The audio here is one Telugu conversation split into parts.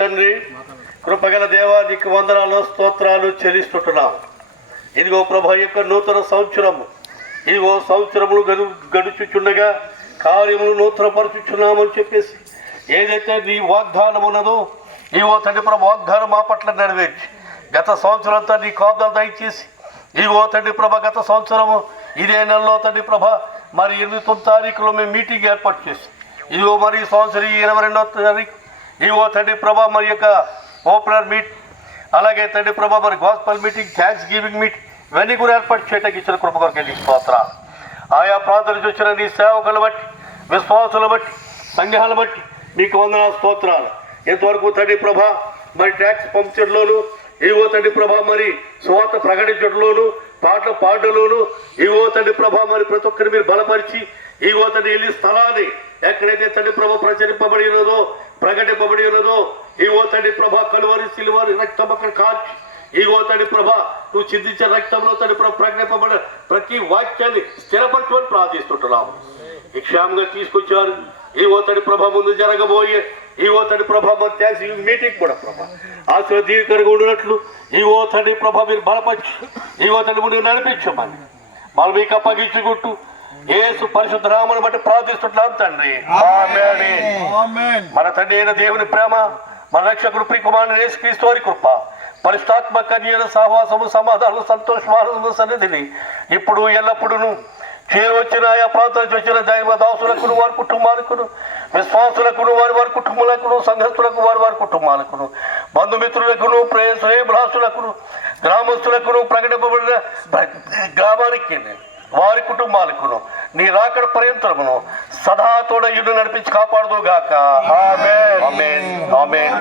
తండ్రి, కృపగల దేవా, నీకు వందనాలు స్తోత్రాలు చెల్లిస్తుంటున్నాము. ఇదిగో ప్రభు యొక్క నూతన సంవత్సరము, ఇదిగో సంవత్సరములు గడుచుచుండగా కార్యములు నూతనపరచుచున్నామని చెప్పేసి ఏదైతే నీ వాగ్దానం ఉన్నదో, ఇదిగో తండ్రి ప్రభు వాగ్దానం మా పట్ల నెరవేర్చి గత సంవత్సరం అంతా నీ కాపుదలు దయచేసి, ఇదిగో తండ్రి ప్రభ గత సంవత్సరము ఇదే నెలలో తండ్రి ప్రభ మరి 8వ తారీఖులో మేము మీటింగ్ ఏర్పాటు చేసి, ఇదిగో మరి ఈ సంవత్సరం 22వ తారీఖు ఇదిగో తండ్రి ప్రభ మరి యొక్క ఓపెనర్ మీట్, అలాగే తండ్రి ప్రభ మరి gospel meeting, thanks giving meet ఇవన్నీ కూడా ఏర్పాటు చేయడానికి ఇచ్చిన కృప కొరకు నీకు స్తోత్రాలు. ఆయా ప్రాంతాల నుంచి వచ్చిన నీ సేవకులను బట్టి, విశ్వాసులను బట్టి, సంఘాలను బట్టి మీకు వందనాలు స్తోత్రాలు. ఇంతవరకు తండ్రి ప్రభ మరి ట్యాక్స్ పంపించడంలోను, ఇదిగో తండ్రి ప్రభ మరి సువార్త ప్రకటించడంలోను, పాటలు పాడలోను, ఇదిగో తండ్రి ప్రభ మరి ప్రతి ఒక్కరిని మీరు బలపరిచి, ఇదిగో తండ్రి వెళ్ళి స్థలాన్ని ఎక్కడైతే తండ్రి ప్రభ ప్రచరింపబడి ఉన్నదో, ప్రకటింపబడి ఉన్నదో, ఇదిగో తండ్రి ప్రభ కలువరి సిలువరి రక్తం అక్కడ కాల్చి, ఇదిగో తండ్రి ప్రభ నువ్వు చిందించిన రక్తంలో తండ్రి ప్రభ ప్రకటింపబడిన ప్రతి వాక్యాన్ని స్థిరపరచుకొని ప్రార్థిస్తుంటున్నాము. క్షేమంగా తీసుకొచ్చారు. ఇదిగో తండ్రి ప్రభ ముందు జరగబోయే ఇదిగో తండ్రి ప్రభ మరి థ్యాంక్స్ మీటింగ్ కూడా ప్రభ ఆశీర్వదీకరంగా ఉండినట్లు ఇదిగో తండ్రి ప్రభ మీరు బలపరిచి, ఇదిగో తండ్రి ముందు నడిపించమని మనం మీకు అప్పగించుకుంటూ యేసు పరిశుద్ధ నామమును బట్టి ప్రార్థిస్తున్నాం తండ్రి. మన తండ్రి అయిన దేవుని ప్రేమ, మన రక్షకుడు ప్రియకుమారుని యేసుక్రీస్తు వారి కృప, పరిశుద్ధాత్మ కన్యల సహవాసము, సమాధానం, సంతోషమానము సన్నిధిని ఇప్పుడు ఎల్లప్పుడూ చేరవచ్చిన ఆయా ప్రాంతాల నుంచి వచ్చిన దైవ దాసులకును, వారి కుటుంబాలకును, విశ్వాసులకును, వారి కుటుంబాలకును, సంఘస్థులకు, వారి కుటుంబాలకును, బంధుమిత్రులకును, ప్రేమలాసులకును, గ్రామస్తులకును, ప్రకటింపబడిన గ్రామానికి వారి కుటుంబాలకును నీ రాకడ పర్యంతరమును సదా తోడ ఇల్లు నడిపించి కాపాడుదు గాక. ఆమేన్, ఆమేన్, ఆమేన్.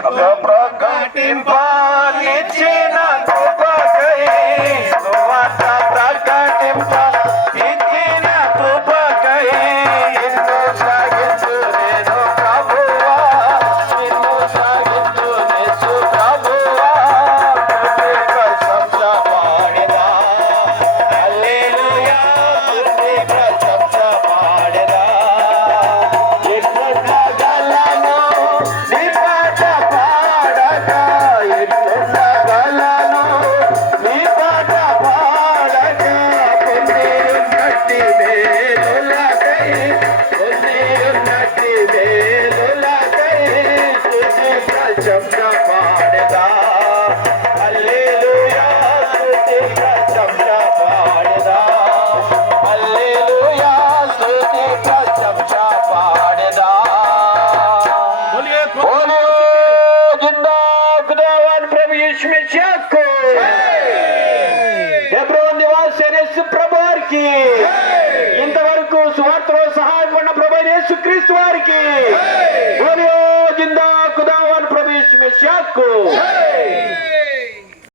ఇంతవరకు సువార్తలో సహాయపడిన ప్రభు యేసుక్రీస్తు వారికి జిందా ఖుదావన్ ప్రభు యీశు మెషియాకు